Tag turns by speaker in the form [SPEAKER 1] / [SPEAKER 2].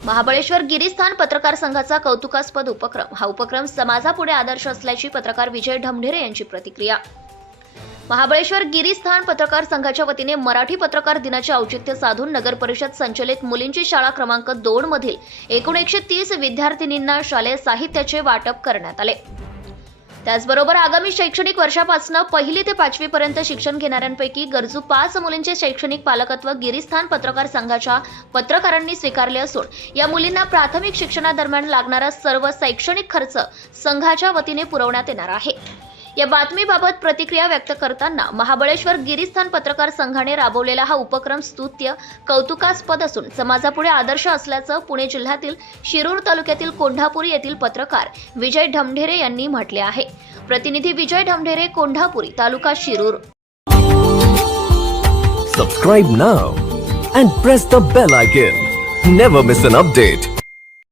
[SPEAKER 1] महाबळेश्वर गिरीस्थान पत्रकार संघाचा कौतुकास्पद उपक्रम. हा उपक्रम समाजापुढे आदर्श असल्याची पत्रकार विजय ढमढेरे यांची प्रतिक्रिया. महाबळेश्वर गिरीस्थान पत्रकार संघाच्या वतीने मराठी पत्रकार दिनाचे औचित्य साधून नगर परिषद संचलित मुलींची शाळा क्रमांक दोन मधील एकूण एकशे तीस विद्यार्थिनींना शालेय साहित्याचे वाटप करण्यात आले. त्याचबरोबर आगामी शैक्षणिक वर्षापासून पहिली ते पाचवी पर्यंत शिक्षण घेणाऱ्यांपैकी गरजू पाच मुलींचे शैक्षणिक पालकत्व गिरीस्थान पत्रकार संघाच्या पत्रकारांनी स्वीकारले असून या मुलींना प्राथमिक शिक्षणादरम्यान लागणारा सर्व शैक्षणिक खर्च संघाच्या वतीने पुरवण्यात येणार आहे. या बातमीबाबत प्रतिक्रिया व्यक्त करताना महाबळेश्वर गिरीस्थान पत्रकार संघाने राबवलेला हा उपक्रम स्तुत्य कौतुकास्पद असून समाजापुढे आदर्श असल्याचं पुणे जिल्ह्यातील शिरूर तालुक्यातील कोंढापुरी येथील पत्रकार विजय ढमढेरे यांनी म्हटले आहे. प्रतिनिधी Vijay Dhamdhere Kondhapuri taluka Shirur.
[SPEAKER 2] Subscribe now and press the bell icon never miss an update